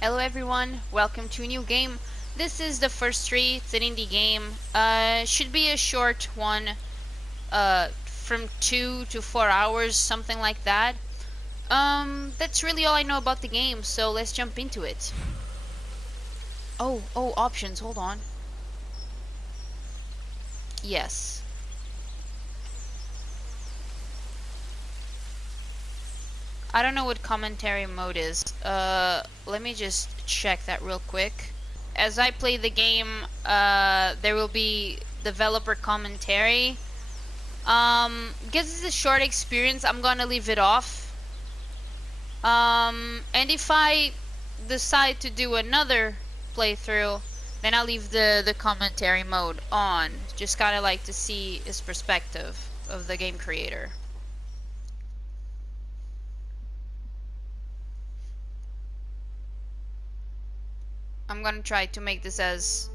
Hello everyone, welcome to a new game. This is the first tree, it's an indie game. Should be a short one, from 2 to 4 hours, something like that. That's really all I know about the game, so let's jump into it. Oh, options, hold on. Yes. I don't know what commentary mode is. Let me just check that real quick. As I play the game, there will be developer commentary. Because it's a short experience, I'm gonna leave it off. And if I decide to do another playthrough, then I'll leave the commentary mode on. Just kinda like to see his perspective of the game creator. I'm gonna try to make this as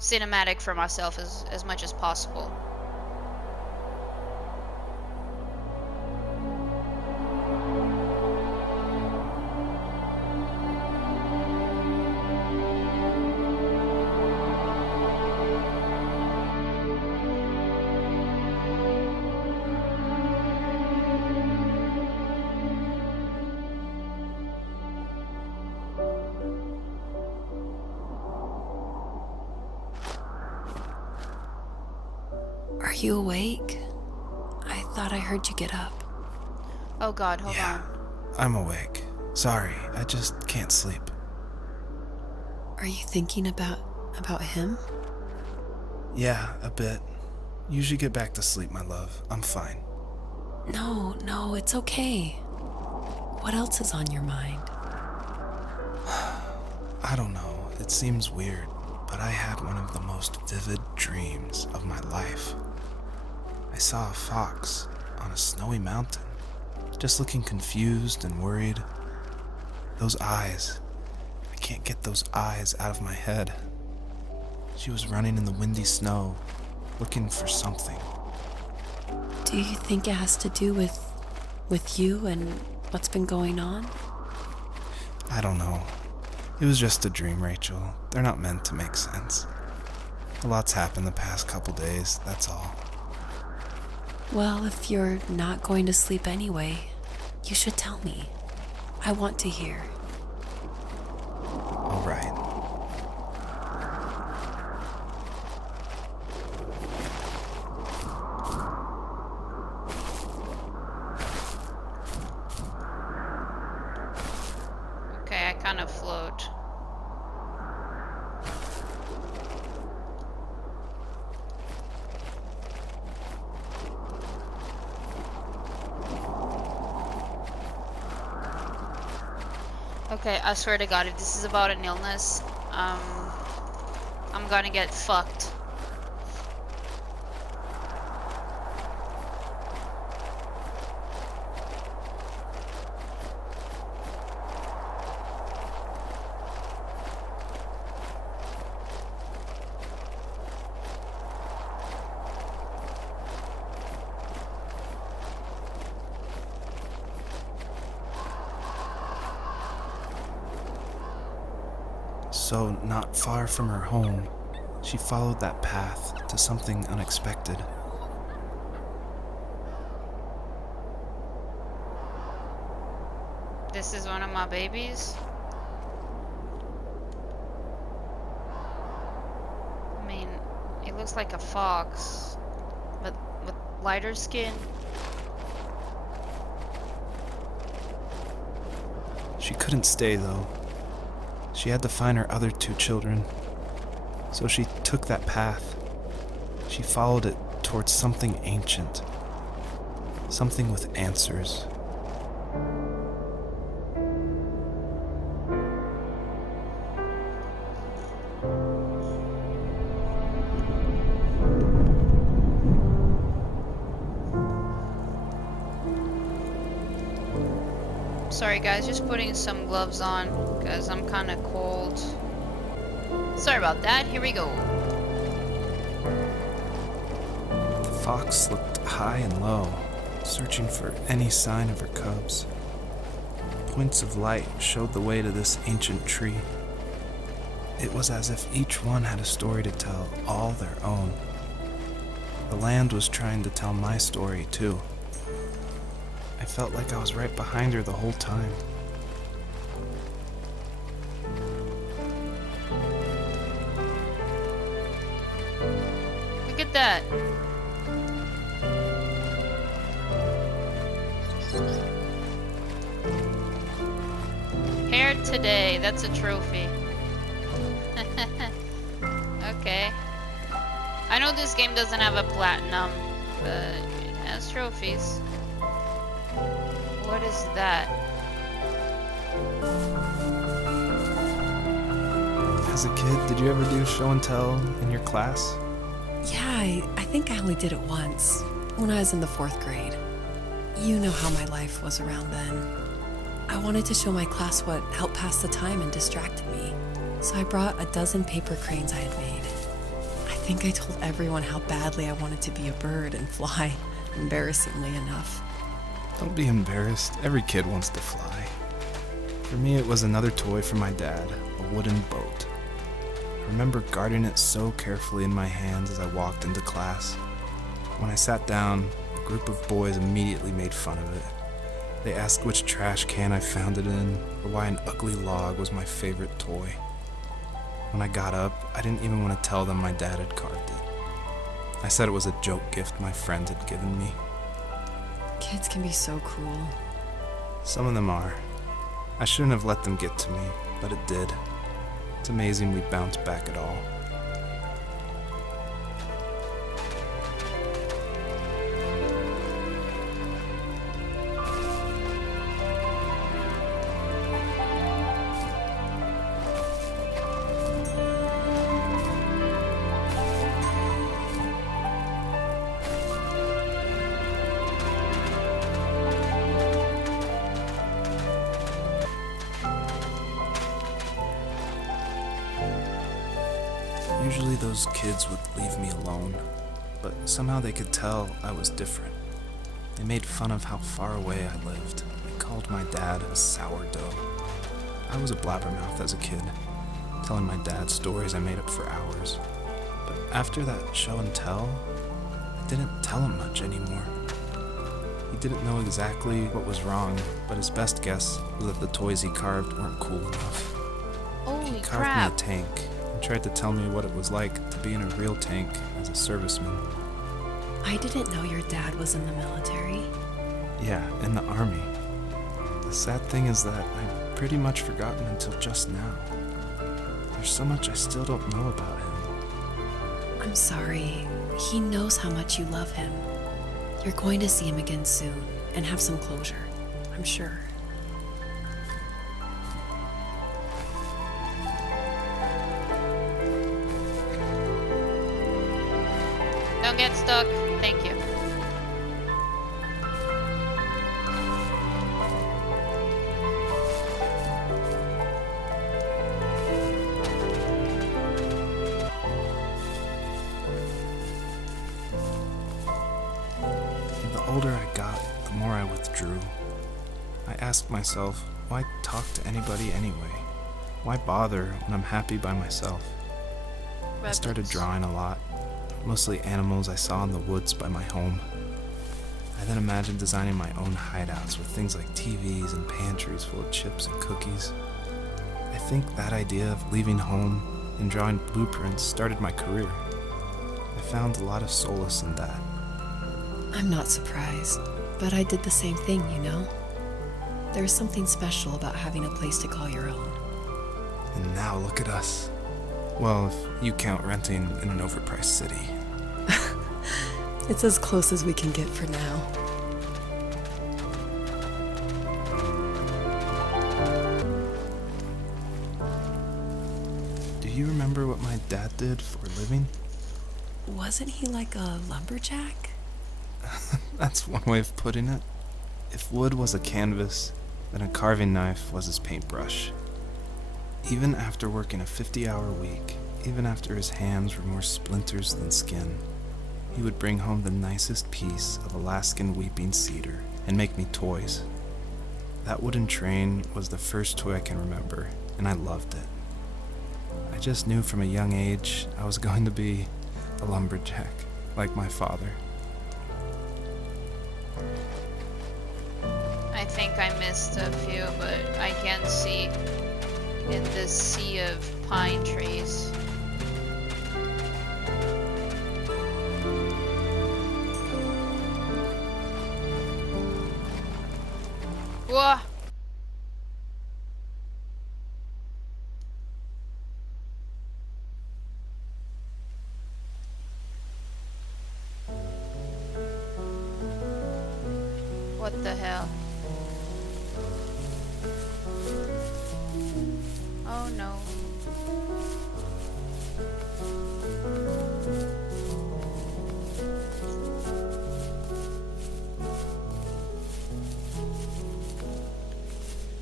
cinematic for myself as much as possible. Are you awake? I thought I heard you get up. Oh god, hold Yeah, on. I'm awake. Sorry, I just can't sleep. Are you thinking about him? Yeah, a bit. Usually get back to sleep, my love. I'm fine. No, it's okay. What else is on your mind? I don't know, it seems weird, but I had one of the most vivid dreams of my life. I saw a fox on a snowy mountain, just looking confused and worried. Those eyes. I can't get those eyes out of my head. She was running in the windy snow, looking for something. Do you think it has to do with you and what's been going on? I don't know. It was just a dream, Rachel. They're not meant to make sense. A lot's happened the past couple days, that's all. Well, if you're not going to sleep anyway, you should tell me. I want to hear. All right. Okay, I kind of float. Okay, I swear to God, if this is about an illness, I'm gonna get fucked. So, not far from her home, she followed that path to something unexpected. This is one of my babies. I mean, it looks like a fox, but with lighter skin. She couldn't stay, though. She had to find her other two children. So she took that path. She followed it towards something ancient. Something with answers. Sorry guys, just putting some gloves on because I'm kind of cold. Sorry about that, here we go. The fox looked high and low, searching for any sign of her cubs. points of light showed the way to this ancient tree. It was as if each one had a story to tell, all their own. The land was trying to tell my story, too. I felt like I was right behind her the whole time. Look at that. Hair today, that's a trophy. Okay. I know this game doesn't have a platinum, but it has trophies. What is that? As a kid, did you ever do show and tell in your class? Yeah, I think I only did it once, when I was in the 4th grade. You know how my life was around then. I wanted to show my class what helped pass the time and distracted me, so I brought a dozen paper cranes I had made. I think I told everyone how badly I wanted to be a bird and fly, embarrassingly enough. Don't be embarrassed. Every kid wants to fly. For me, it was another toy from my dad, a wooden boat. I remember guarding it so carefully in my hands as I walked into class. When I sat down, a group of boys immediately made fun of it. They asked which trash can I found it in, or why an ugly log was my favorite toy. When I got up, I didn't even want to tell them my dad had carved it. I said it was a joke gift my friend had given me. Kids can be so cruel. Some of them are. I shouldn't have let them get to me, but it did. It's amazing we bounced back at all. Usually those kids would leave me alone, but somehow they could tell I was different. They made fun of how far away I lived. They called my dad a sourdough. I was a blabbermouth as a kid, telling my dad stories I made up for hours. But after that show and tell, I didn't tell him much anymore. He didn't know exactly what was wrong, but his best guess was that the toys he carved weren't cool enough. Holy He carved crap. me a tank and tried to tell me what it was like to be in a real tank as a serviceman. I didn't know your dad was in the military. Yeah, in the army. The sad thing is that I'd pretty much forgotten until just now. There's so much I still don't know about him. I'm sorry. He knows how much you love him. You're going to see him again soon and have some closure, I'm sure. Don't get stuck. Thank you. The older I got, the more I withdrew. I asked myself, why talk to anybody anyway? Why bother when I'm happy by myself? I started drawing a lot, mostly animals I saw in the woods by my home. I then imagined designing my own hideouts with things like TVs and pantries full of chips and cookies. I think that idea of leaving home and drawing blueprints started my career. I found a lot of solace in that. I'm not surprised, but I did the same thing, you know? There's something special about having a place to call your own. And now look at us. Well, if you count renting in an overpriced city. It's as close as we can get for now. Do you remember what my dad did for a living? Wasn't he like a lumberjack? That's one way of putting it. If wood was a canvas, then a carving knife was his paintbrush. Even after working a 50-hour week, even after his hands were more splinters than skin, he would bring home the nicest piece of Alaskan weeping cedar and make me toys. That wooden train was the first toy I can remember, and I loved it. I just knew from a young age I was going to be a lumberjack, like my father. I think I missed a few, but I can see in this sea of pine trees. Whoa! What the hell? Oh no.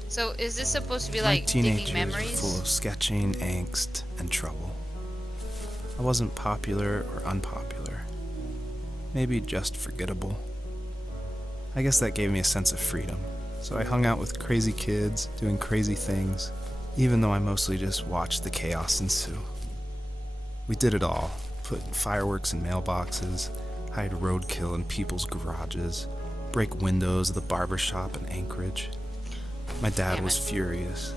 So is this supposed to be My like digging teenage years were memories? full of sketching, angst, and trouble. I wasn't popular or unpopular. Maybe just forgettable. I guess that gave me a sense of freedom, so I hung out with crazy kids, doing crazy things, even though I mostly just watched the chaos ensue. We did it all, put fireworks in mailboxes, hide roadkill in people's garages, break windows of the barber shop in Anchorage. My dad Damn was it. furious,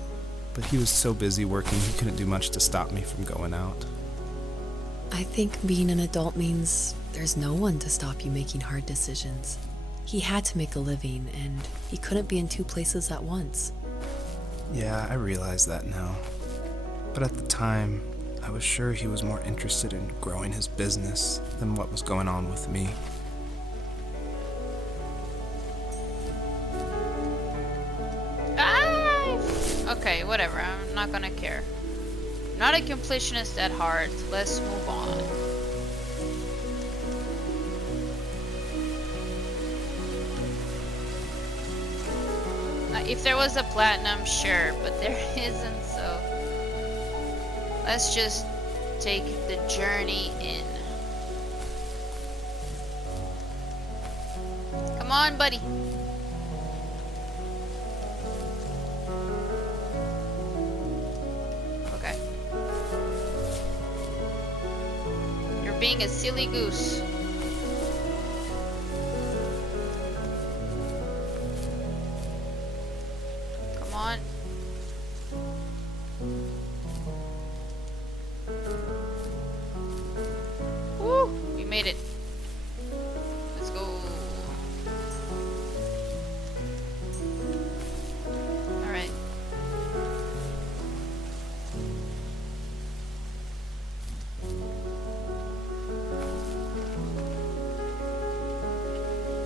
but he was so busy working he couldn't do much to stop me from going out. I think being an adult means there's no one to stop you making hard decisions. He had to make a living, and he couldn't be in two places at once. Yeah, I realize that now. But at the time, I was sure he was more interested in growing his business than what was going on with me. Ah! Okay, whatever. I'm not gonna care. Not a completionist at heart. Let's move on. If there was a platinum, sure, but there isn't, so let's just take the journey in. Come on, buddy. Okay. You're being a silly goose. Come on. Woo! We made it. Let's go. Alright.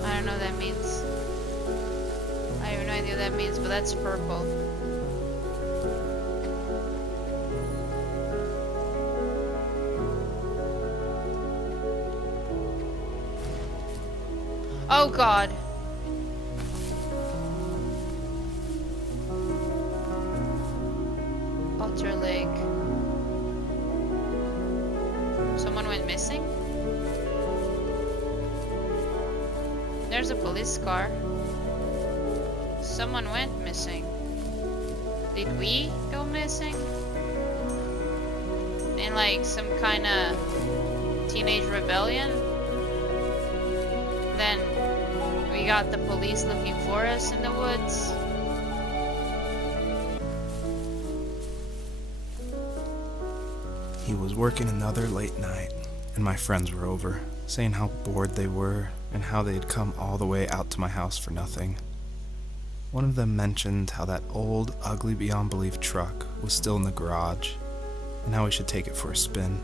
I don't know what that means. I have no idea what that means, but that's purple. Oh god. Alter Lake. Someone went missing? There's a police car. Someone went missing. Did we go missing? In like some kind of teenage rebellion? Then we got the police looking for us in the woods. He was working another late night, and my friends were over, saying how bored they were and how they had come all the way out to my house for nothing. One of them mentioned how that old, ugly beyond belief truck was still in the garage, and how we should take it for a spin.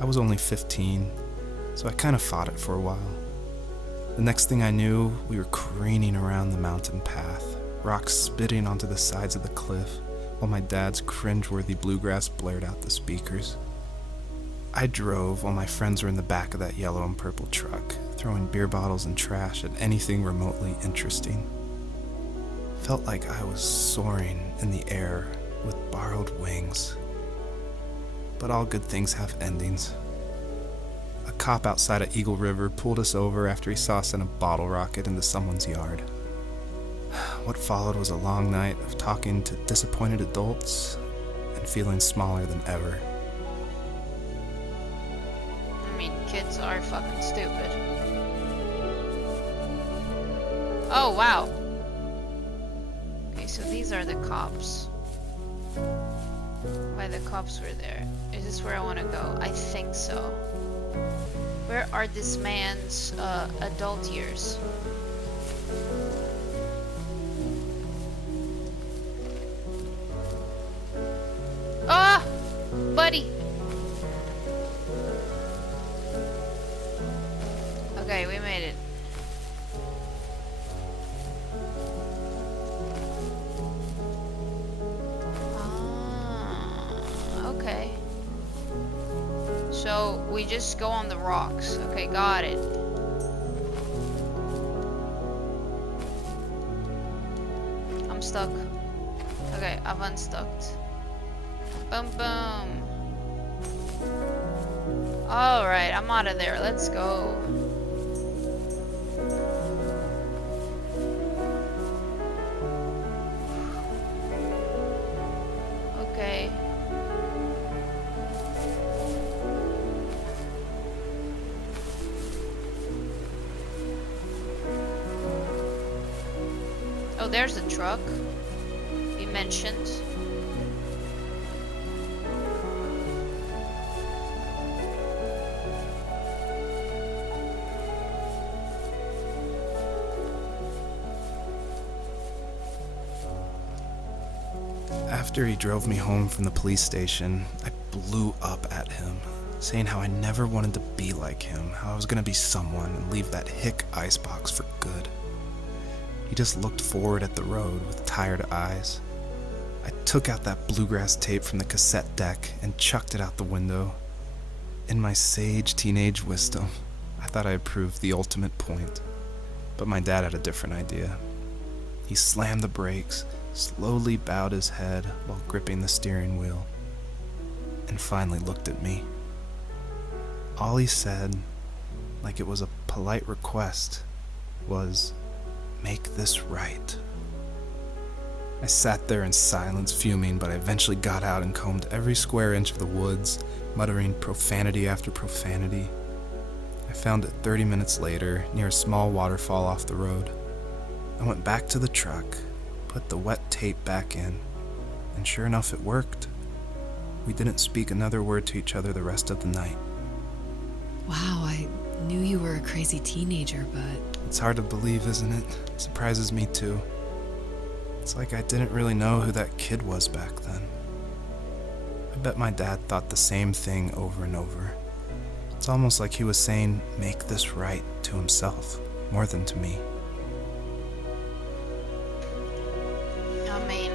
I was only 15, so I kind of fought it for a while. The next thing I knew, we were careening around the mountain path, rocks spitting onto the sides of the cliff, while my dad's cringeworthy bluegrass blared out the speakers. I drove while my friends were in the back of that yellow and purple truck, throwing beer bottles and trash at anything remotely interesting. Felt like I was soaring in the air with borrowed wings. But all good things have endings. A cop outside of Eagle River pulled us over after he saw us in a bottle rocket into someone's yard. What followed was a long night of talking to disappointed adults and feeling smaller than ever. I mean, kids are fucking stupid. Oh, wow. Okay, so these are the cops. Why the cops were there. Is this where I want to go? I think so. Where are this man's adult years? Ah! Buddy! Okay, we made it. Okay. So, we just go on the rocks. Okay, got it. I'm stuck. Okay, I've unstucked. Boom, boom. Alright, I'm out of there. Let's go. Okay. Oh, there's the truck you mentioned. After he drove me home from the police station, I blew up at him, saying how I never wanted to be like him, how I was gonna be someone and leave that hick icebox for good. He just looked forward at the road with tired eyes. I took out that bluegrass tape from the cassette deck and chucked it out the window. In my sage teenage wisdom, I thought I had proved the ultimate point, but my dad had a different idea. He slammed the brakes, slowly bowed his head while gripping the steering wheel, and finally looked at me. All he said, like it was a polite request, was, "Make this right." I sat there in silence, fuming, but I eventually got out and combed every square inch of the woods, muttering profanity after profanity. I found it 30 minutes later, near a small waterfall off the road. I went back to the truck, put the wet tape back in, and sure enough, it worked. We didn't speak another word to each other the rest of the night. Wow, I knew you were a crazy teenager, but... It's hard to believe, isn't it? It surprises me too. It's like I didn't really know who that kid was back then. I bet my dad thought the same thing over and over. It's almost like he was saying, "Make this right," to himself, more than to me. I mean,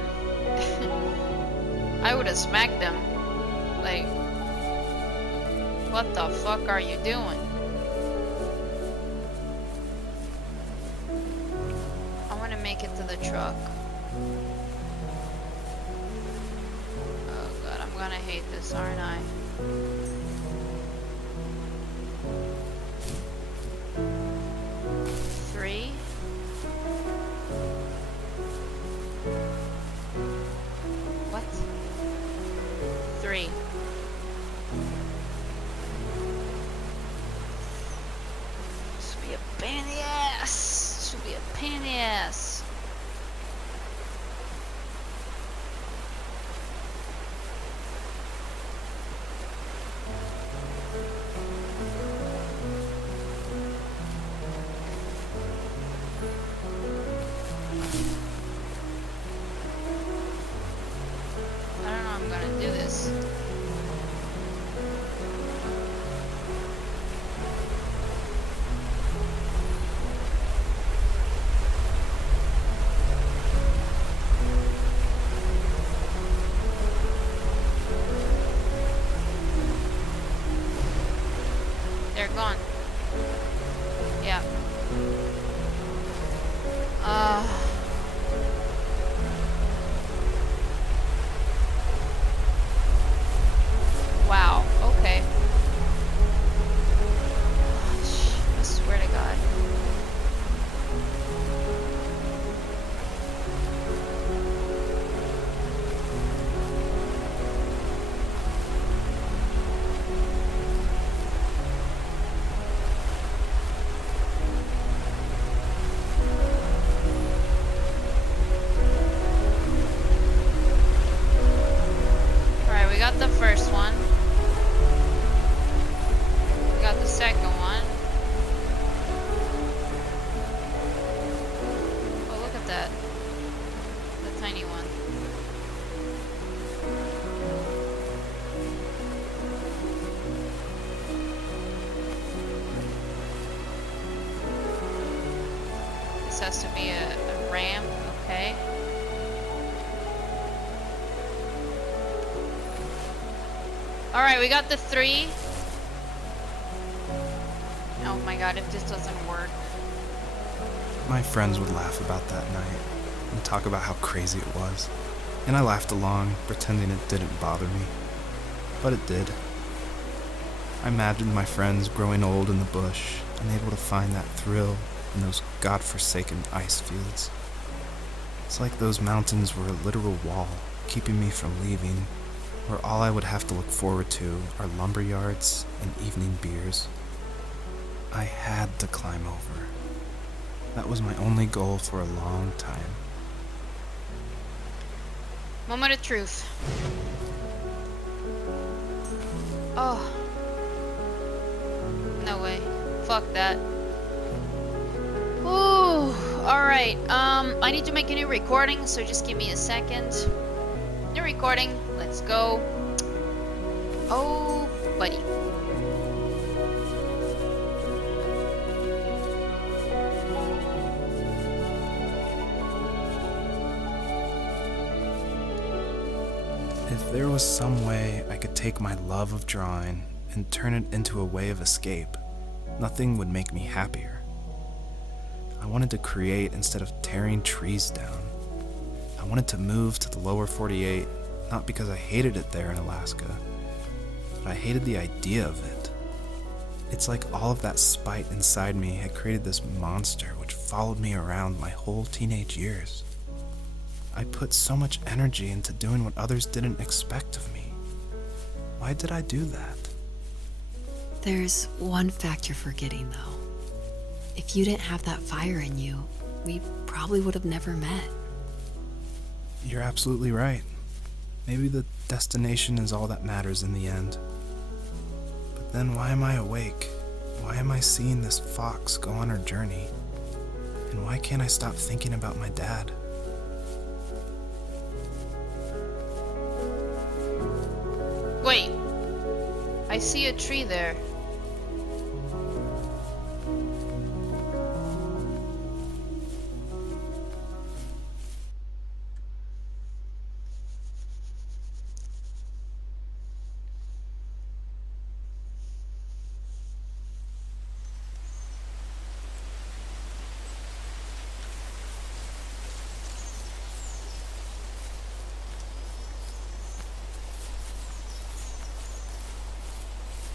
I would have smacked them. Like, what the fuck are you doing? I want to make it to the truck. Oh god, I'm gonna hate this, aren't I? Three. What? Three. This should be a pain in the ass. Should be a pain in the ass. I don't know how I'm gonna do this. They're gone. Yeah. got the first one. We got the second one. Oh, look at that. The tiny one. This has to be a ramp, okay. Alright, we got the 3. Oh my god, if this doesn't work. My friends would laugh about that night and talk about how crazy it was. And I laughed along, pretending it didn't bother me. But it did. I imagined my friends growing old in the bush, unable to find that thrill in those godforsaken ice fields. It's like those mountains were a literal wall, keeping me from leaving, where all I would have to look forward to are lumber yards and evening beers. I had to climb over. That was my only goal for a long time. Moment of truth. Oh. No way. Fuck that. Ooh. Alright. I need to make a new recording, so just give me a second. New recording. Let's go. Oh, buddy. If there was some way I could take my love of drawing and turn it into a way of escape, nothing would make me happier. I wanted to create instead of tearing trees down. I wanted to move to the lower 48, not because I hated it there in Alaska, but I hated the idea of it. It's like all of that spite inside me had created this monster which followed me around my whole teenage years. I put so much energy into doing what others didn't expect of me. Why did I do that? There's one fact you're forgetting, though. If you didn't have that fire in you, we probably would have never met. You're absolutely right. Maybe the destination is all that matters in the end. But then why am I awake? Why am I seeing this fox go on her journey? And why can't I stop thinking about my dad? Wait. I see a tree there.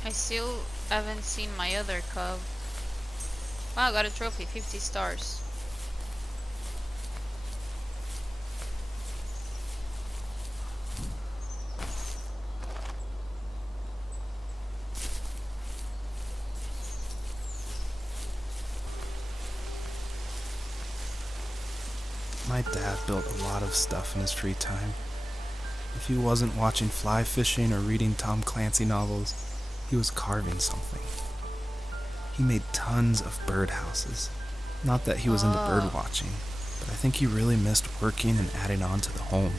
I still haven't seen my other cub. Wow, got a trophy, 50 stars. My dad built a lot of stuff in his free time. If he wasn't watching fly fishing or reading Tom Clancy novels, he was carving something. He made tons of birdhouses. Not that he was into bird watching, but I think he really missed working and adding on to the home.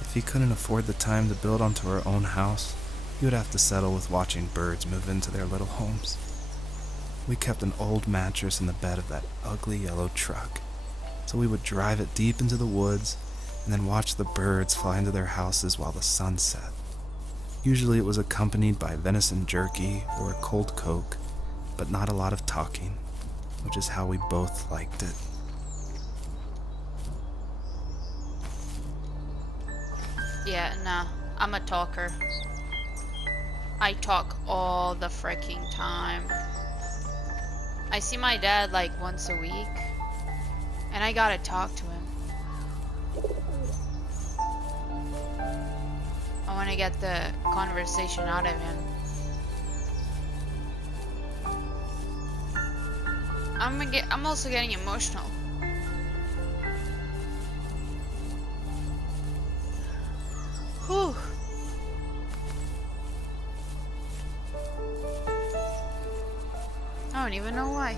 If he couldn't afford the time to build onto our own house, he would have to settle with watching birds move into their little homes. We kept an old mattress in the bed of that ugly yellow truck, so we would drive it deep into the woods and then watch the birds fly into their houses while the sun set. Usually it was accompanied by venison jerky or a cold Coke, but not a lot of talking, which is how we both liked it. Yeah, nah, I'm a talker. I talk all the freaking time. I see my dad like once a week, and I gotta talk to him. I want to get the conversation out of him. I'm also getting emotional. Whew. don't even know why.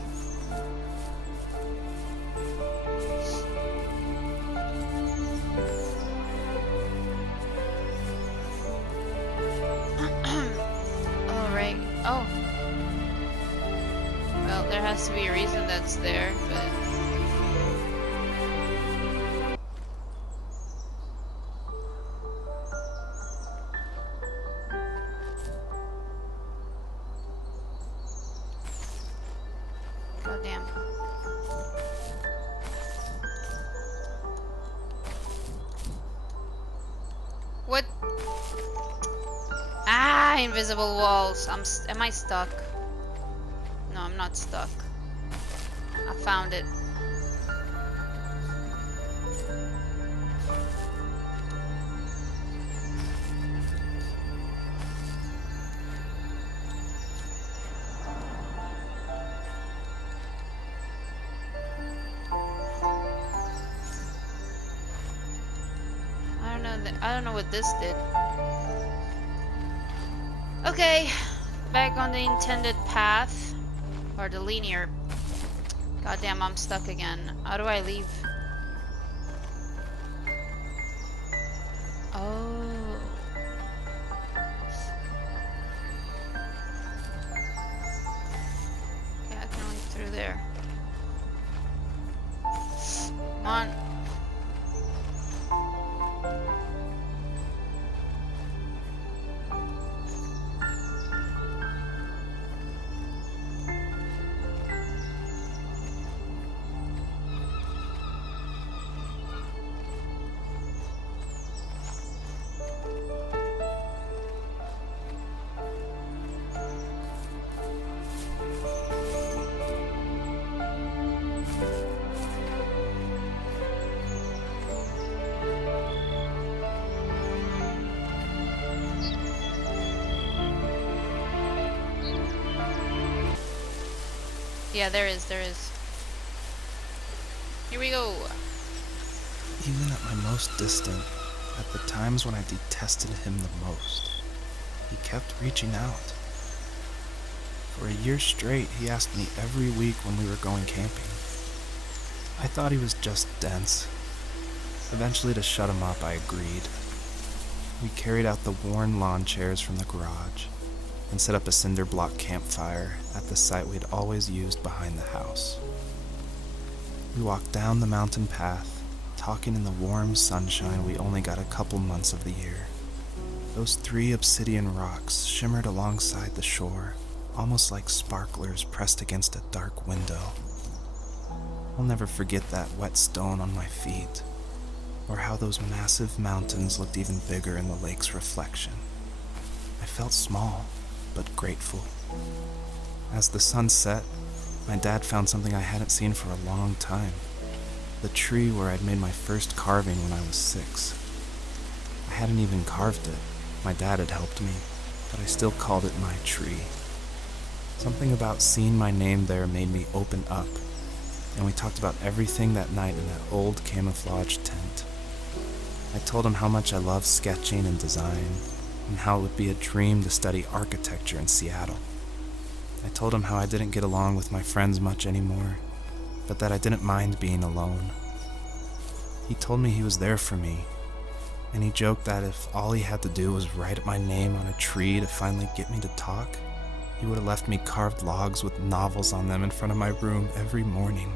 Alright. Oh. Well, there has to be a reason that's there, but... Goddamn. What? Ah, invisible walls. Am I stuck? No, I'm not stuck. I found it. I don't know what this did. Okay, back on the intended path, or the linear. Goddamn, I'm stuck again. How do I leave? Oh. Okay, I can leave through there. Come on. Yeah, there is. Here we go. Even at my most distant, at the times when I detested him the most, he kept reaching out. For a year straight, he asked me every week when we were going camping. I thought he was just dense. Eventually, to shut him up, I agreed. We carried out the worn lawn chairs from the garage and set up a cinder block campfire at the site we'd always used behind the house. We walked down the mountain path, talking in the warm sunshine we only got a couple months of the year. Those 3 obsidian rocks shimmered alongside the shore, almost like sparklers pressed against a dark window. I'll never forget that wet stone on my feet, or how those massive mountains looked even bigger in the lake's reflection. I felt small, but grateful. As the sun set, my dad found something I hadn't seen for a long time. The tree where I'd made my first carving when I was 6. I hadn't even carved it. My dad had helped me, but I still called it my tree. Something about seeing my name there made me open up, and we talked about everything that night in that old camouflage tent. I told him how much I love sketching and design, and how it would be a dream to study architecture in Seattle. I told him how I didn't get along with my friends much anymore, but that I didn't mind being alone. He told me he was there for me, and he joked that if all he had to do was write my name on a tree to finally get me to talk, he would have left me carved logs with novels on them in front of my room every morning.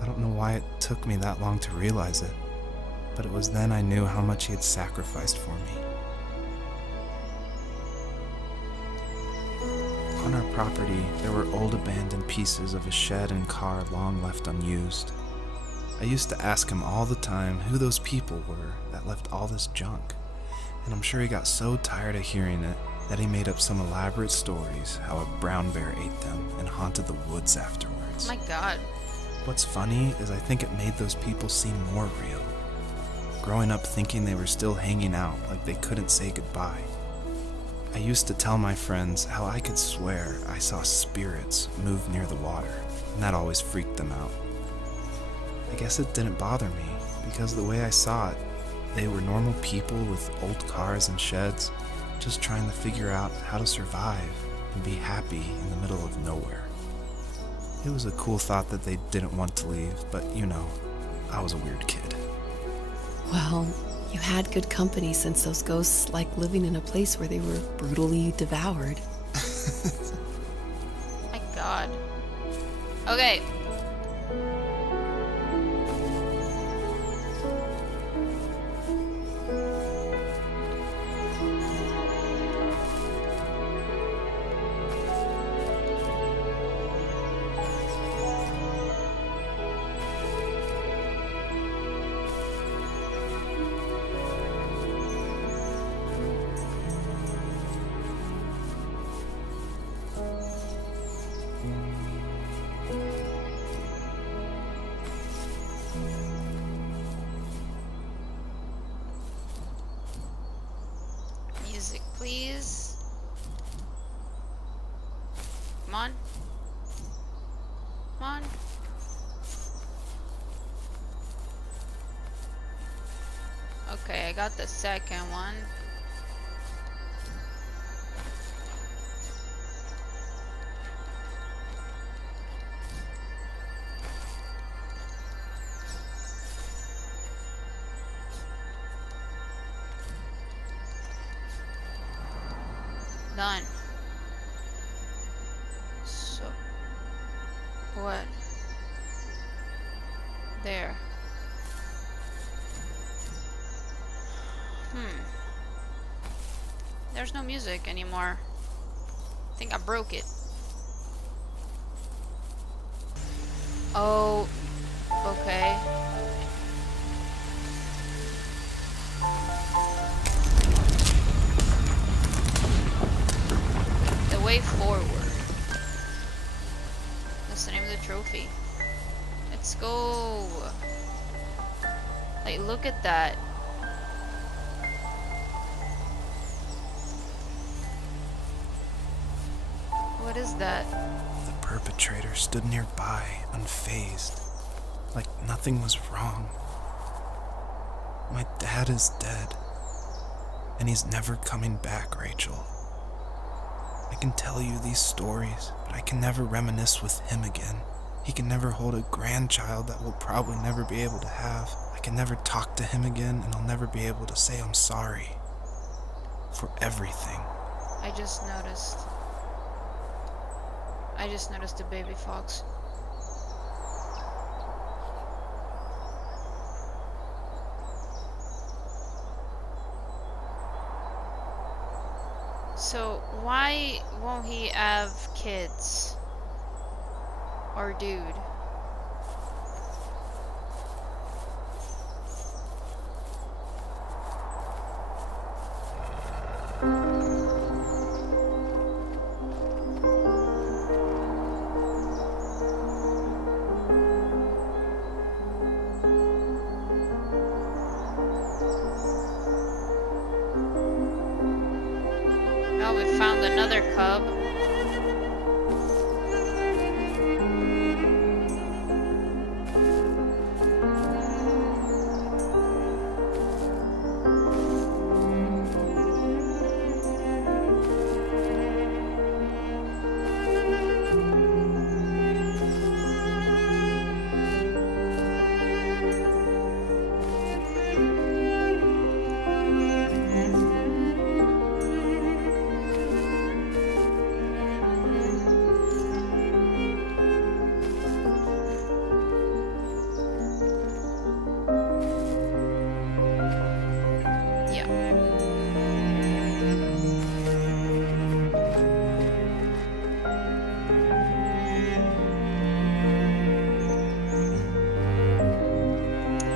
I don't know why it took me that long to realize it, but it was then I knew how much he had sacrificed for me. On our property, there were old abandoned pieces of a shed and car long left unused. I used to ask him all the time who those people were that left all this junk, and I'm sure he got so tired of hearing it that he made up some elaborate stories how a brown bear ate them and haunted the woods afterwards. My God. What's funny is I think it made those people seem more real. Growing up thinking they were still hanging out like they couldn't say goodbye. I used to tell my friends how I could swear I saw spirits move near the water, and that always freaked them out. I guess it didn't bother me, because the way I saw it, they were normal people with old cars and sheds, just trying to figure out how to survive and be happy in the middle of nowhere. It was a cool thought that they didn't want to leave, but you know, I was a weird kid. Well, you had good company since those ghosts like living in a place where they were brutally devoured. My God. Okay. Music, please. Come on. Come on. Okay, I got the second one. Done. So, what? There. There's no music anymore. I think I broke it. Oh, okay. The way forward. That's the name of the trophy. Let's go. Like, look at that. What is that? The perpetrator stood nearby, unfazed, like nothing was wrong. My dad is dead, and he's never coming back, Rachel. I can tell you these stories, but I can never reminisce with him again. He can never hold a grandchild that we'll probably never be able to have. I can never talk to him again, and I'll never be able to say I'm sorry for everything. I just noticed a baby fox. So why won't he have kids? Or dude? Oh, we found another cub.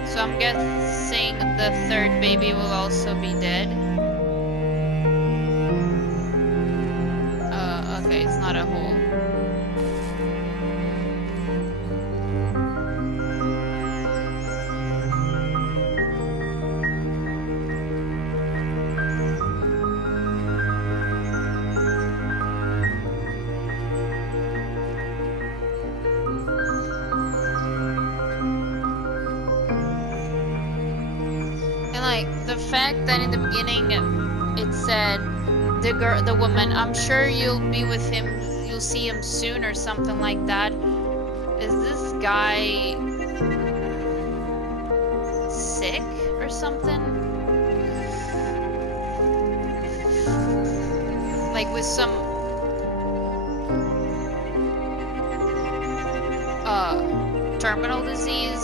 So I'm guessing the third baby will also be dead. Okay, it's not a hole. And like the fact that in the beginning it said the woman. I'm sure you'll be with him. You'll see him soon or something like that. Is this guy sick or something? Like with some terminal disease?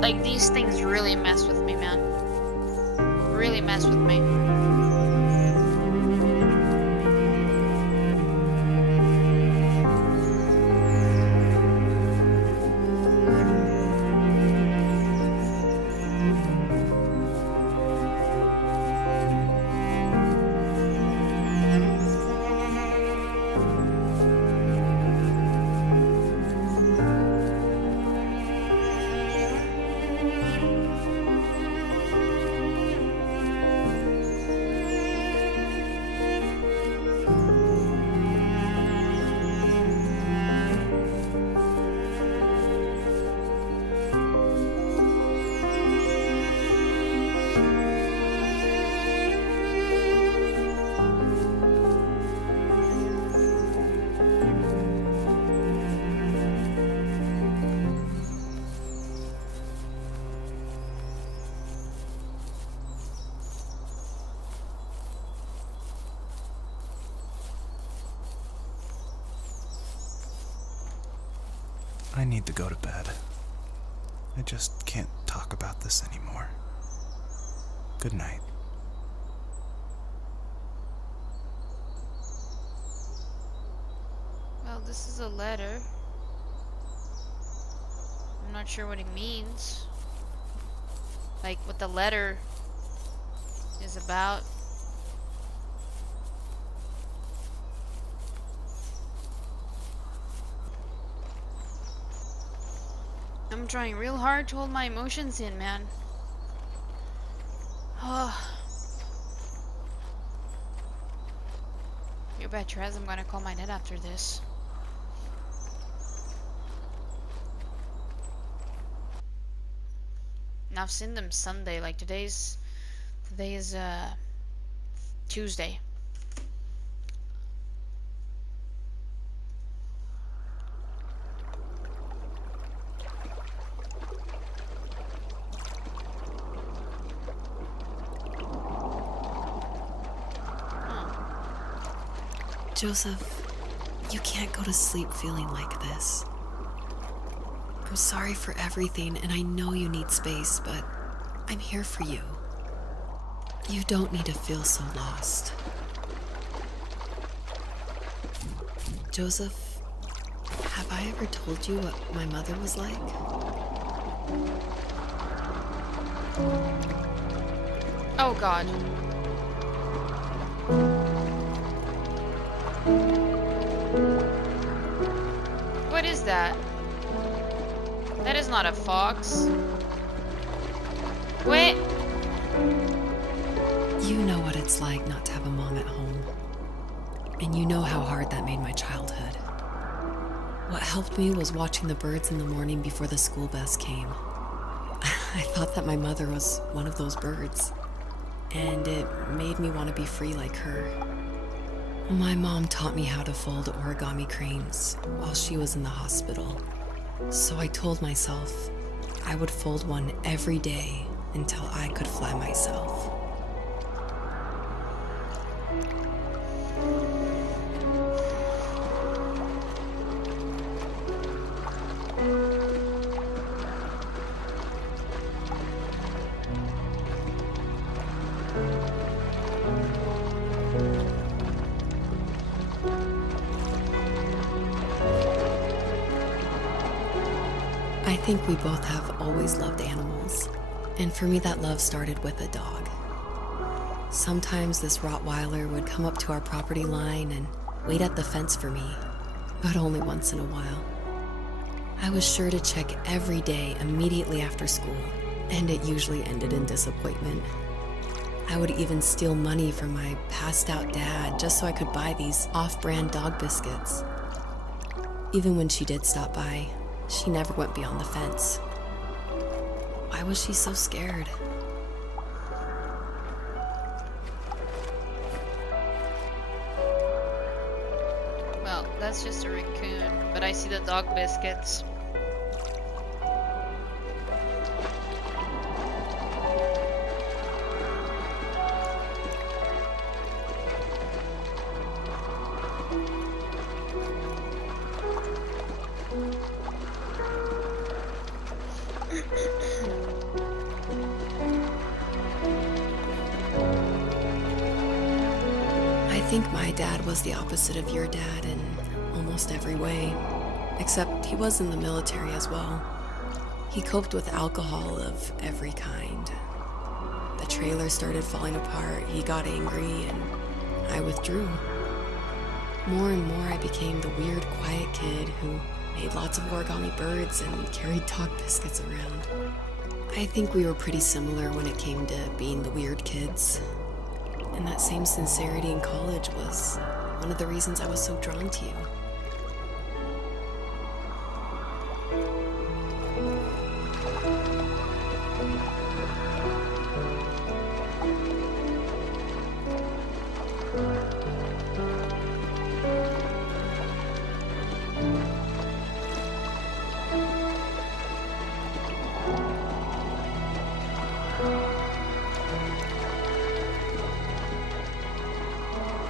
Like, these things really mess with me, man. Really mess with me. I need to go to bed. I just can't talk about this anymore. Good night. Well, this is a letter. I'm not sure what it means. Like, what the letter is about. I'm trying real hard to hold my emotions in, man. Oh. You bet your ass I'm gonna call my dad after this. And I've seen them Sunday, like today is Tuesday. Joseph, you can't go to sleep feeling like this. I'm sorry for everything, and I know you need space, but I'm here for you. You don't need to feel so lost. Joseph, have I ever told you what my mother was like? Oh God. What is that? That is not a fox. Wait. You know what it's like not to have a mom at home. And you know how hard that made my childhood. What helped me was watching the birds in the morning before the school bus came. I thought that my mother was one of those birds, and it made me want to be free like her. My mom taught me how to fold origami cranes while she was in the hospital. So I told myself I would fold one every day until I could fly myself. I think we both have always loved animals, and for me that love started with a dog. Sometimes this Rottweiler would come up to our property line and wait at the fence for me, but only once in a while. I was sure to check every day immediately after school, and it usually ended in disappointment. I would even steal money from my passed-out dad just so I could buy these off-brand dog biscuits. Even when she did stop by, she never went beyond the fence. I Why was she so scared? Well, that's just a raccoon, but I see the dog biscuits. I think my dad was the opposite of your dad in almost every way, except he was in the military as well. He coped with alcohol of every kind. The trailer started falling apart, he got angry, and I withdrew. More and more, I became the weird, quiet kid who made lots of origami birds and carried dog biscuits around. I think we were pretty similar when it came to being the weird kids. And that same sincerity in college was one of the reasons I was so drawn to you.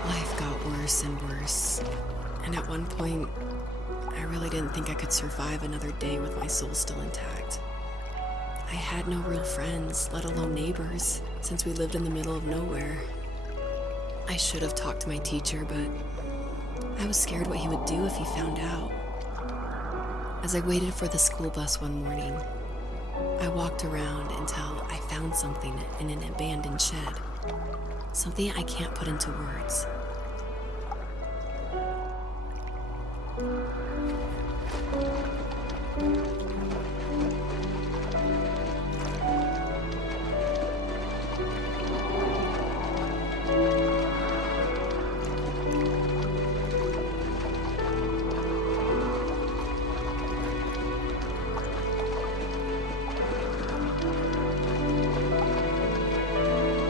Life got worse and worse, and at one point, I really didn't think I could survive another day with my soul still intact. I had no real friends, let alone neighbors, since we lived in the middle of nowhere. I should have talked to my teacher, but I was scared what he would do if he found out. As I waited for the school bus one morning, I walked around until I found something in an abandoned shed. Something I can't put into words.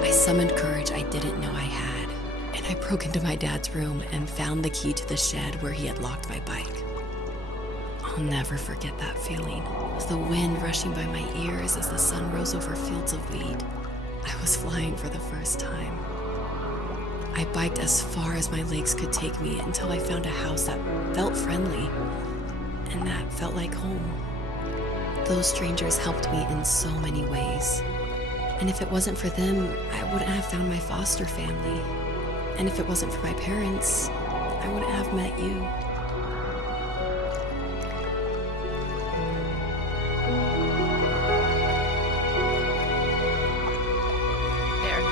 I summoned courage I didn't know I had, and I broke into my dad's room and found the key to the shed where he had locked my bike. I'll never forget that feeling, of the wind rushing by my ears as the sun rose over fields of wheat. I was flying for the first time. I biked as far as my legs could take me until I found a house that felt friendly, and that felt like home. Those strangers helped me in so many ways. And if it wasn't for them, I wouldn't have found my foster family. And if it wasn't for my parents, I wouldn't have met you. There.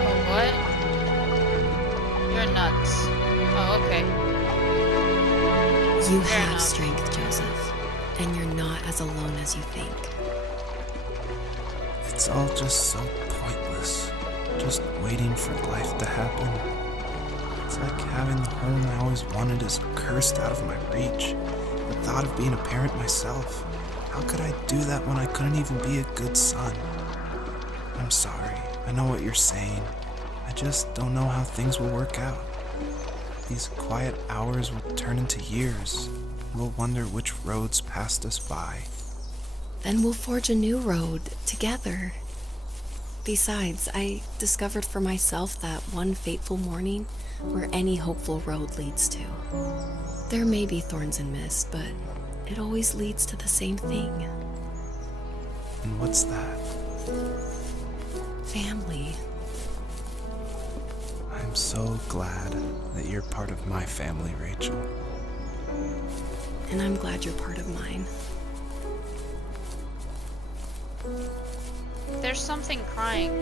Oh, what? You're nuts. Oh, okay. You Fair have enough. strength, Joseph. And you're not as alone as you think. It's all just so pointless. Just waiting for life to happen. It's like having the home I always wanted is cursed out of my reach. The thought of being a parent myself. How could I do that when I couldn't even be a good son? I'm sorry. I know what you're saying. I just don't know how things will work out. These quiet hours will turn into years. We'll wonder which roads passed us by. Then we'll forge a new road together. Besides, I discovered for myself that one fateful morning where any hopeful road leads to. There may be thorns and mist, but it always leads to the same thing. And what's that? Family. I'm so glad that you're part of my family, Rachel. And I'm glad you're part of mine. There's something crying.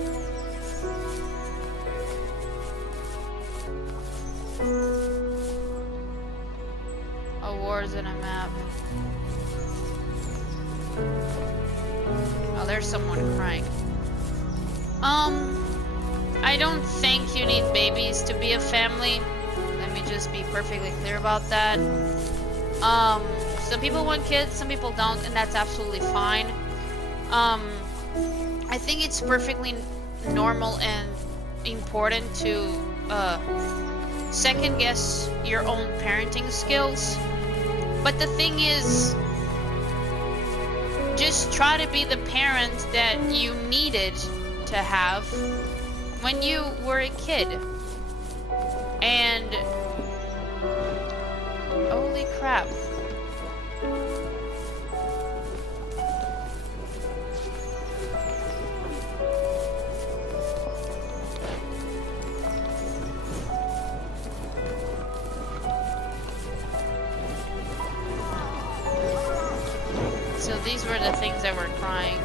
doors and a map. Oh, there's someone crying. I don't think you need babies to be a family. Let me just be perfectly clear about that. Some people want kids, some people don't, and that's absolutely fine. I think it's perfectly normal and important to second guess your own parenting skills. But the thing is, just try to be the parent that you needed to have when you were a kid. And holy crap. So these were the things that were crying.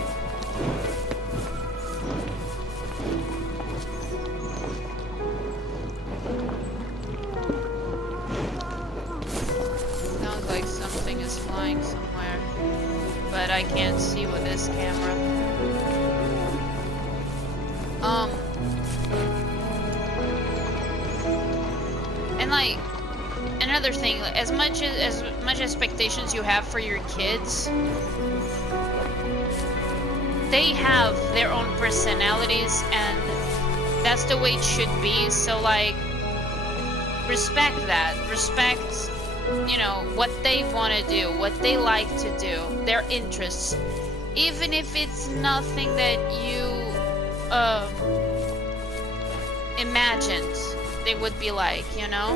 Sounds like something is flying somewhere, but I can't see with this camera. And like another thing, as much expectations you have for your kids, they have their own personalities, and that's the way it should be. So like, respect that. Respect, you know, what they want to do, what they like to do, their interests, even if it's nothing that you imagined they would be like, you know.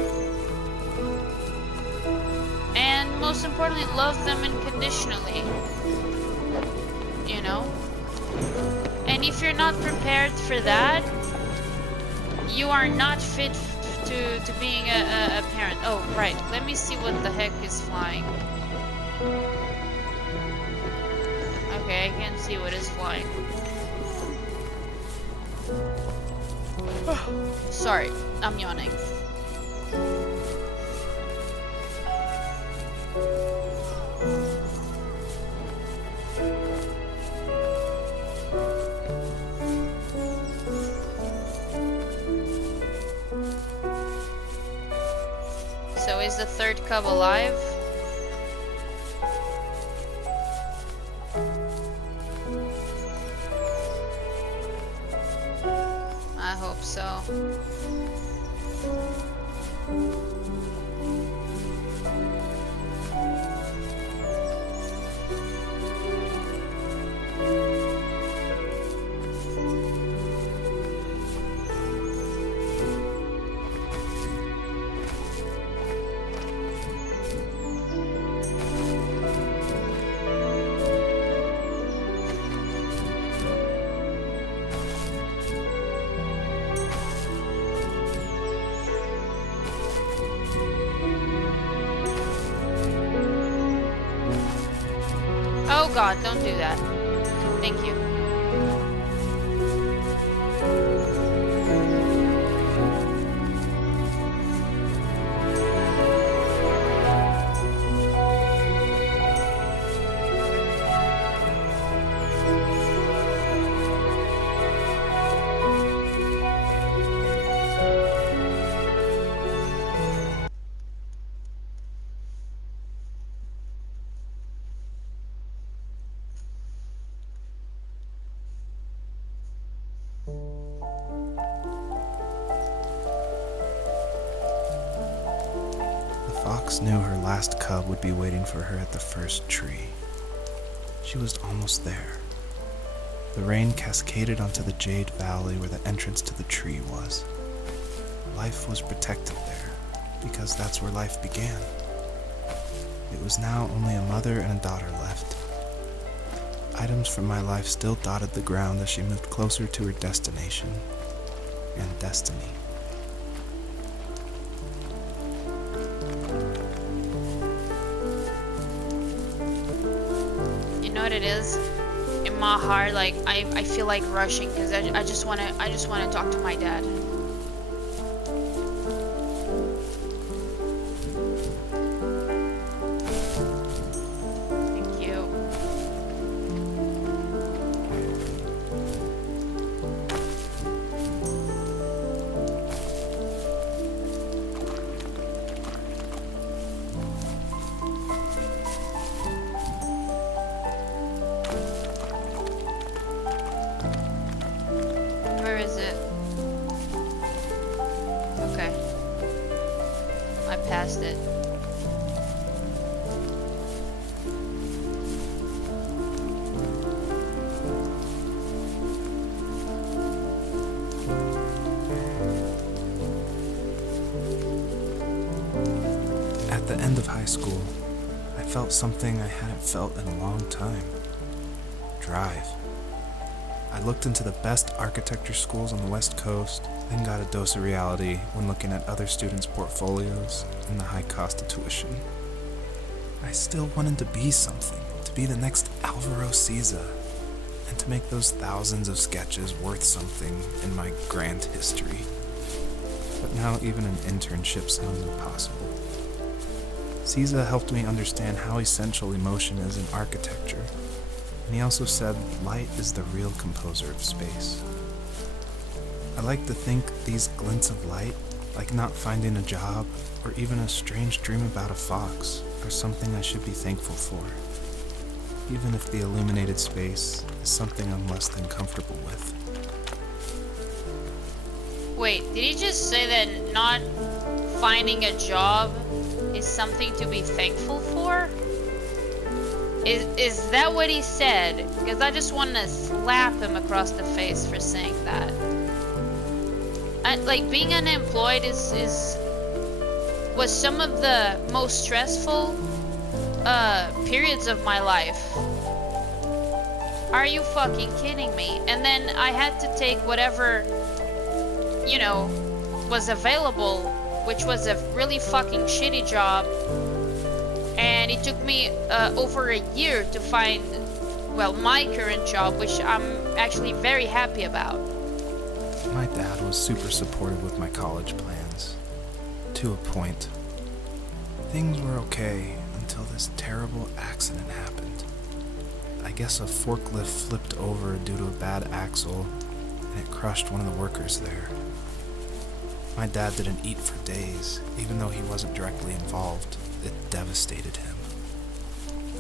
And most importantly, love them unconditionally, you know. And if you're not prepared for that, you are not fit to being a parent. Oh, right. Let me see what the heck is flying. Okay, I can see what is flying. Sorry, I'm yawning. So is the third cub alive? I hope so. Oh God, don't do that. Thank you. The fox knew her last cub would be waiting for her at the first tree. She was almost there. The rain cascaded onto the jade valley where the entrance to the tree was. Life was protected there, because that's where life began. It was now only a mother and a daughter left. Items from my life still dotted the ground as she moved closer to her destination and destiny. You know what it is? In my heart, like I feel like rushing because I just wanna talk to my dad. At the end of high school, I felt something I hadn't felt in a long time. Drive. I looked into the best architecture schools on the West Coast, then got a dose of reality when looking at other students' portfolios and the high cost of tuition. I still wanted to be something, to be the next Alvaro Siza, and to make those thousands of sketches worth something in my grand history. But now even an internship sounds impossible. Siza helped me understand how essential emotion is in architecture, and he also said light is the real composer of space. I like to think these glints of light, like not finding a job or even a strange dream about a fox, are something I should be thankful for, even if the illuminated space is something I'm less than comfortable with. Wait, did he just say that not finding a job is something to be thankful for? Is that what he said? Because I just want to slap him across the face for saying that. Like, being unemployed was some of the most stressful periods of my life. Are you fucking kidding me? And then I had to take whatever, was available, which was a really fucking shitty job. And it took me over a year to find, my current job, which I'm actually very happy about. My dad was super supportive with my college plans, to a point. Things were okay until this terrible accident happened. I guess a forklift flipped over due to a bad axle, and it crushed one of the workers there. My dad didn't eat for days, even though he wasn't directly involved. It devastated him.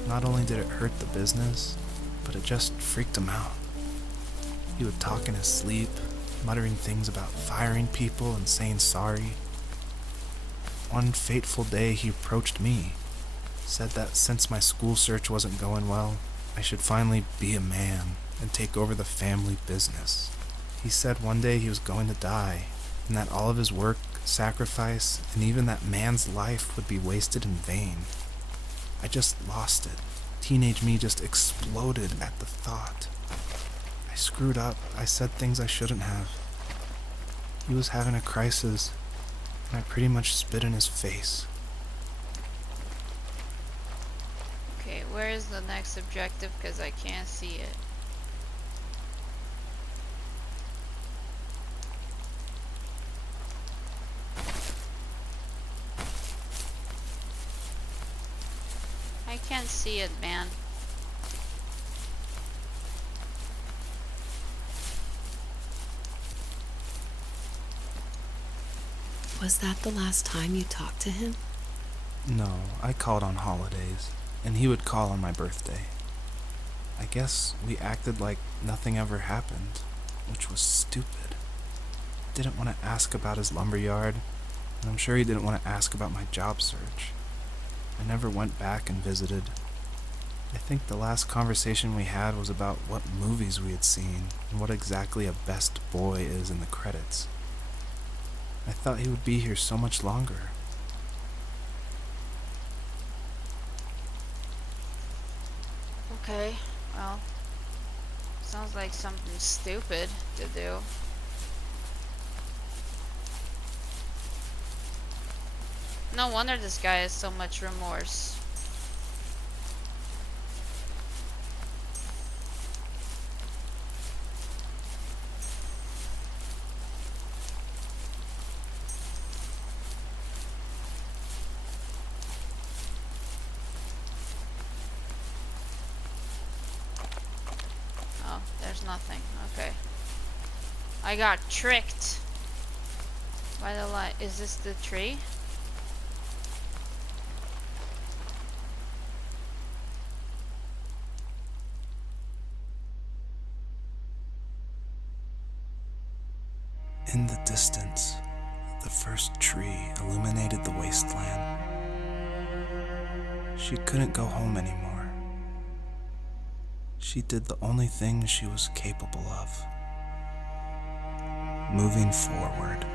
Not only did it hurt the business, but it just freaked him out. He would talk in his sleep, muttering things about firing people and saying sorry. One fateful day he approached me, said that since my school search wasn't going well, I should finally be a man and take over the family business. He said one day he was going to die, and that all of his work, sacrifice, and even that man's life would be wasted in vain. I just lost it. Teenage me just exploded at the thought. I screwed up. I said things I shouldn't have. He was having a crisis, and I pretty much spit in his face. Okay, where is the next objective? Because I can't see it. I can't see it, man. Was that the last time you talked to him? No, I called on holidays, and he would call on my birthday. I guess we acted like nothing ever happened, which was stupid. Didn't want to ask about his lumberyard, and I'm sure he didn't want to ask about my job search. I never went back and visited. I think the last conversation we had was about what movies we had seen and what exactly a best boy is in the credits. I thought he would be here so much longer. Okay, well, sounds like something stupid to do. No wonder this guy has so much remorse. Oh, there's nothing. Okay. I got tricked by the light. Is this the tree? In the distance, the first tree illuminated the wasteland. She couldn't go home anymore. She did the only thing she was capable of. Moving forward.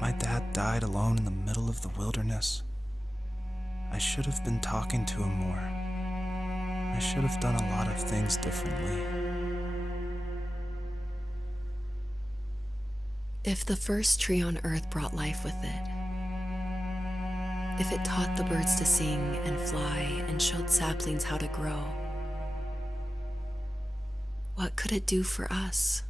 My dad died alone in the middle of the wilderness. I should have been talking to him more. I should have done a lot of things differently. If the first tree on Earth brought life with it, if it taught the birds to sing and fly and showed saplings how to grow, what could it do for us?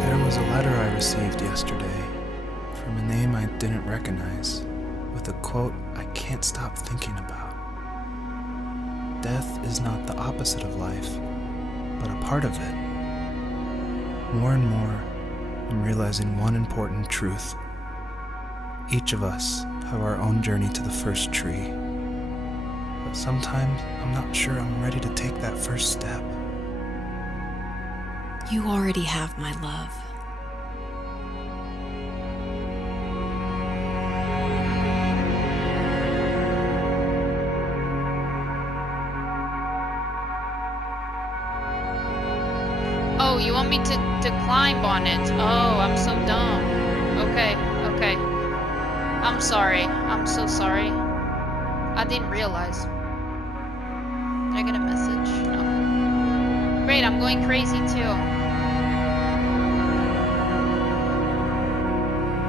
There was a letter I received yesterday from a name I didn't recognize, with a quote I can't stop thinking about. Death is not the opposite of life, but a part of it. More and more, I'm realizing one important truth. Each of us have our own journey to the first tree, but sometimes I'm not sure I'm ready to take that first step. You already have my love. Oh, you want me to climb on it? Oh, I'm so dumb. Okay, okay. I'm sorry. I'm so sorry. I didn't realize. Did I get a message? No. Great, I'm going crazy too.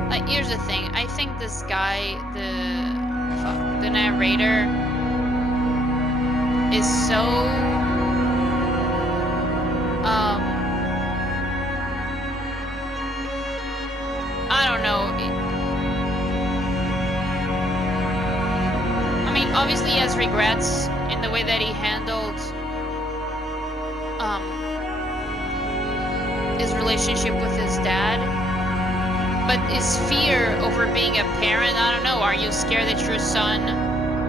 Like, here's the thing. I think this guy, the narrator, is so I don't know. I mean, obviously he has regrets in the way that he handled his relationship with his dad. But his fear over being a parent, I don't know, are you scared that your son,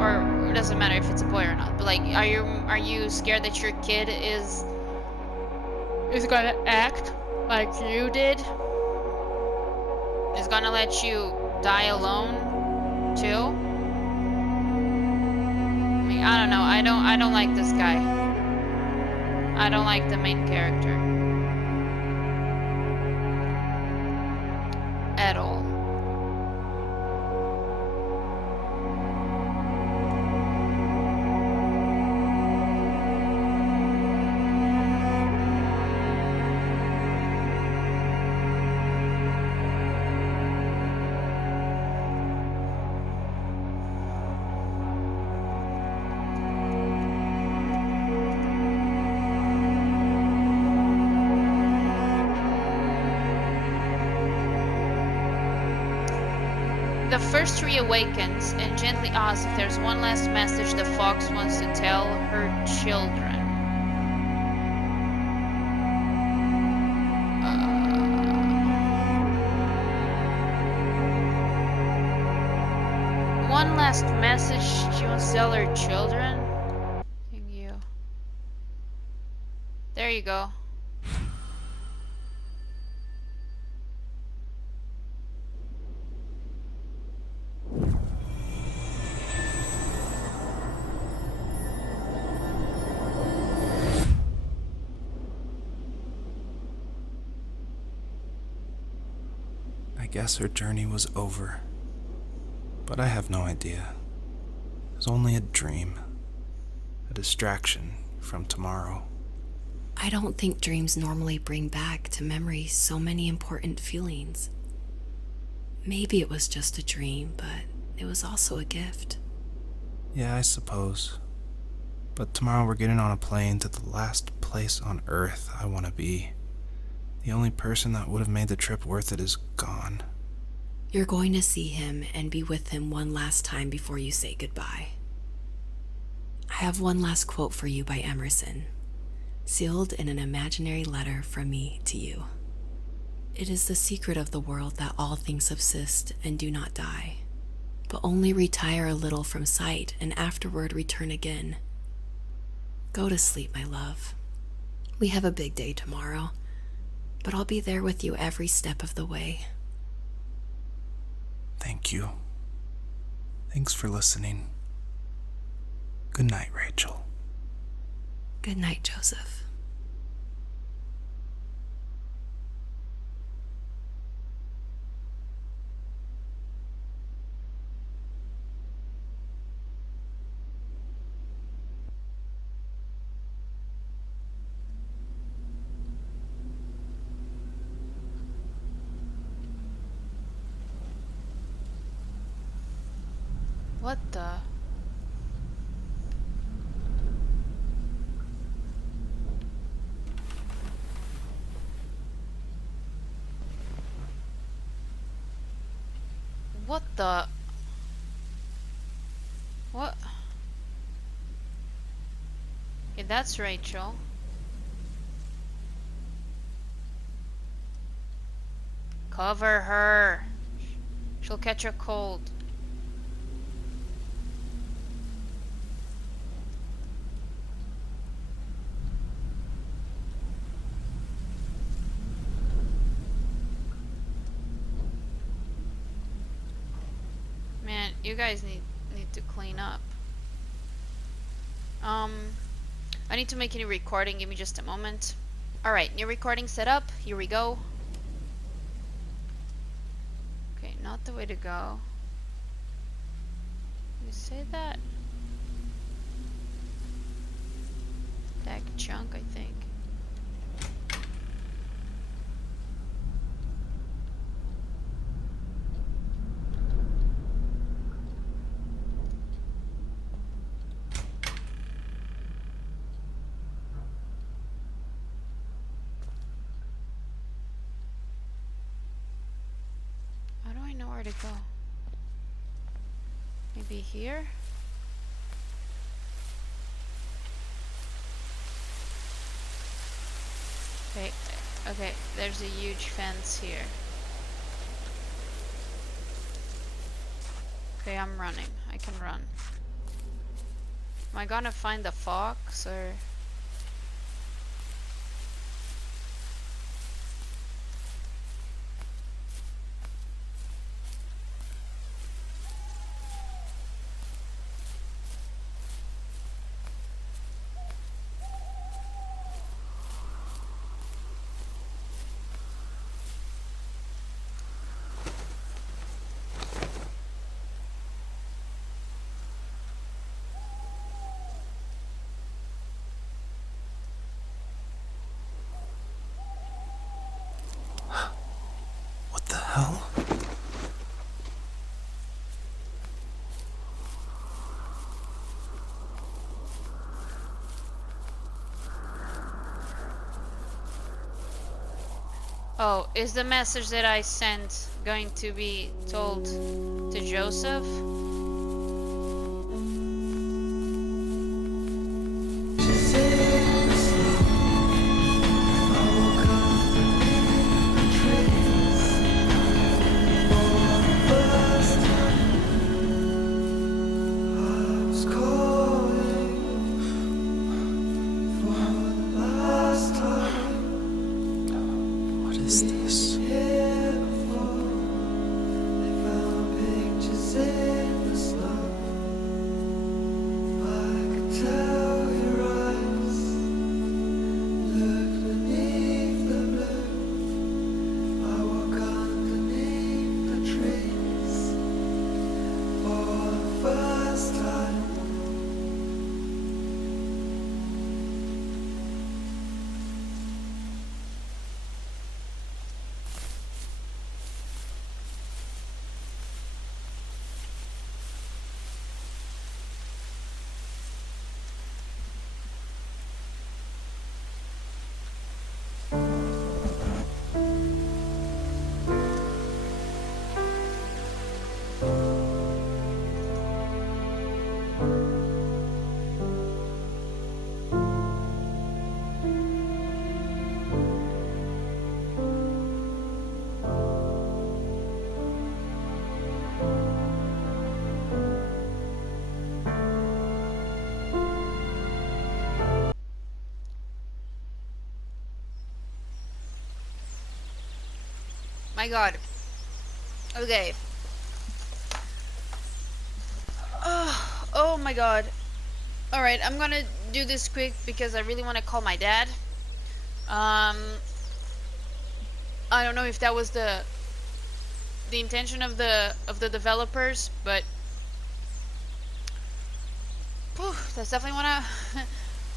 or it doesn't matter if it's a boy or not, but like, are you scared that your kid is gonna act like you did? Is gonna let you die alone too? I mean, I don't know. I don't like this guy. I don't like the main character at all. The first tree awakens and gently asks if there's one last message the fox wants to tell her children. One last message she wants to tell her children? Thank you. There you go. I guess her journey was over. But I have no idea. It was only a dream. A distraction from tomorrow. I don't think dreams normally bring back to memory so many important feelings. Maybe it was just a dream, but it was also a gift. Yeah, I suppose. But tomorrow we're getting on a plane to the last place on Earth I want to be. The only person that would have made the trip worth it is gone. You're going to see him and be with him one last time before you say goodbye. I have one last quote for you by Emerson, sealed in an imaginary letter from me to you. It is the secret of the world that all things subsist and do not die, but only retire a little from sight and afterward return again. Go to sleep, my love. We have a big day tomorrow, but I'll be there with you every step of the way. Thank you. Thanks for listening. Good night, Rachel. Good night, Joseph. What the? What the? What? Yeah, that's Rachel. Cover her. She'll catch a cold. Man, you guys need to clean up. I need to make a new recording. Give me just a moment. Alright, new recording set up. Here we go. Okay, not the way to go. You say that? Tag chunk, I think. How do I know where to go? Maybe here? Okay, okay, there's a huge fence here. Okay, I'm running. I can run. Am I gonna find the fox or? What the hell? Oh, is the message that I sent going to be told to Joseph? What is this? They found pictures in my god. Okay. Oh my god. Alright, I'm gonna do this quick because I really want to call my dad. Um, I don't know if that was the intention of the developers, but whew, that's definitely what I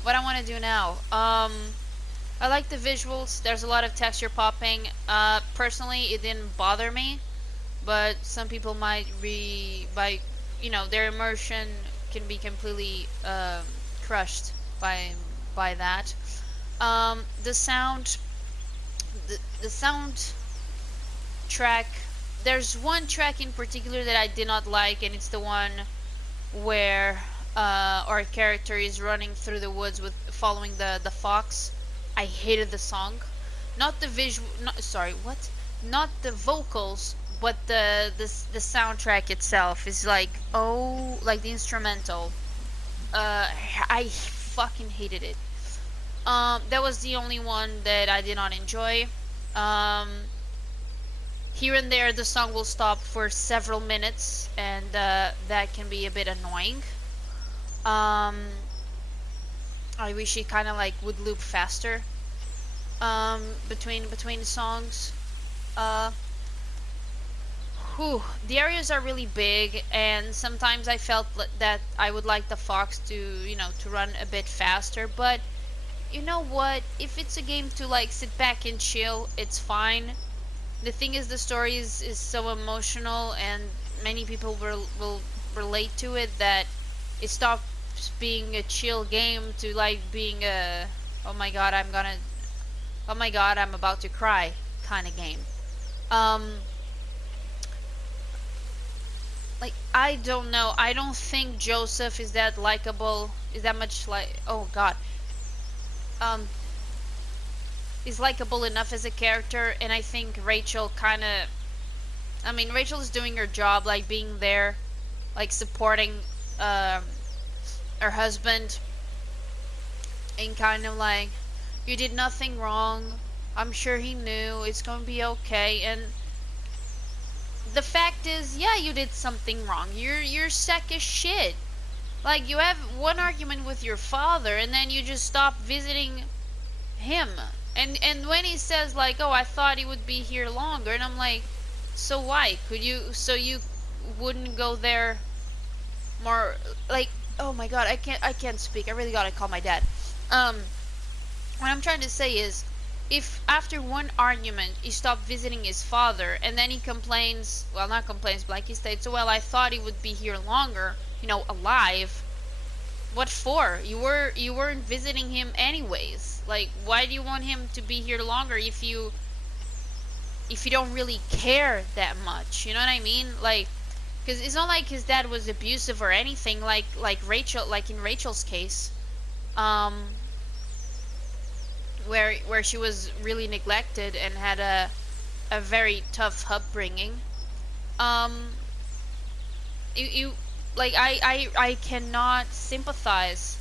what I want to do now. I like the visuals. There's a lot of texture popping. Personally, it didn't bother me, but some people might by their immersion can be completely crushed by that. The sound, the sound track. There's one track in particular that I did not like, and it's the one where our character is running through the woods with following the fox. I hated the song, not the visual. Not, sorry, what? Not the vocals, but the soundtrack itself is like, oh, like the instrumental. I fucking hated it. That was the only one that I did not enjoy. Um, Here and there, the song will stop for several minutes, and that can be a bit annoying. Um, I wish it kind of like would loop faster between songs. Uh, the areas are really big, and sometimes I felt that I would like the fox to to run a bit faster. But you know what? If it's a game to like sit back and chill, it's fine. The thing is, the story is so emotional, and many people will relate to it, that it stops being a chill game to like being a oh my god oh my god I'm about to cry kind of game. Um, like, I don't know. I don't think Joseph is that likable. Is that much like, oh god. Um, is likable enough as a character, and I think Rachel kind of. I mean, Rachel is doing her job, like being there, like supporting um, her husband, and kind of like, you did nothing wrong. I'm sure he knew it's gonna be okay. And the fact is, yeah, you did something wrong. You're sick as shit. Like, you have one argument with your father, and then you just stop visiting him. And when he says like, oh, I thought he would be here longer, and I'm like, so why? So you wouldn't go there more? Like, oh my god, I can't speak. I really gotta call my dad. Um, what I'm trying to say is, if after one argument he stopped visiting his father, and then he complains, well, not complains, but like he states, well, I thought he would be here longer, alive. What for? You weren't visiting him anyways. Like, why do you want him to be here longer if you don't really care that much? You know what I mean? Like, because it's not like his dad was abusive or anything. Like Rachel, like in Rachel's case, um, where she was really neglected and had a very tough upbringing. Um, you like I cannot sympathize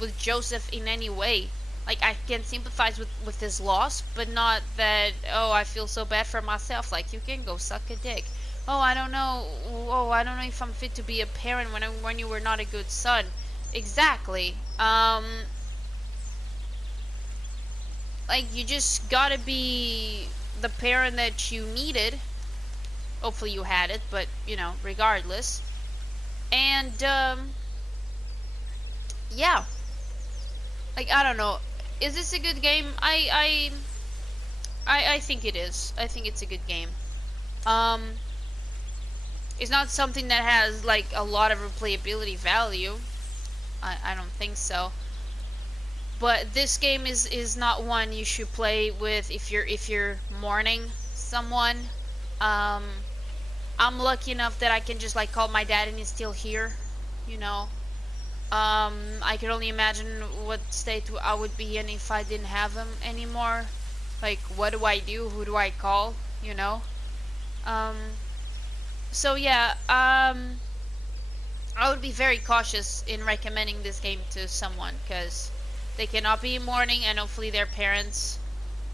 with Joseph in any way. Like, I can sympathize with his loss, but not that, oh, I feel so bad for myself. Like, you can go suck a dick. Oh, I don't know. Oh, I don't know if I'm fit to be a parent when you were not a good son. Exactly. Like, you just gotta be the parent that you needed. Hopefully you had it, but regardless. And yeah, like, I don't know. Is this a good game? I think it is. I think it's a good game. Um, it's not something that has like a lot of replayability value. I don't think so. But this game is not one you should play with if you're mourning someone. Um, I'm lucky enough that I can just like call my dad and he's still here. You know. I could only imagine what state I would be in if I didn't have him anymore. Like, what do I do? Who do I call? You know? Um, so yeah, I would be very cautious in recommending this game to someone, because they cannot be in mourning, and hopefully their parents,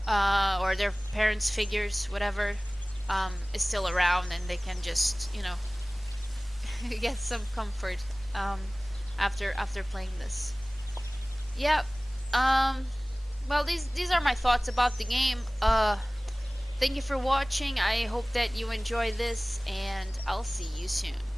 or their parents' figures, whatever, is still around, and they can just, get some comfort after playing this. Yeah. Um well, these are my thoughts about the game. Thank you for watching. I hope that you enjoy this, and I'll see you soon.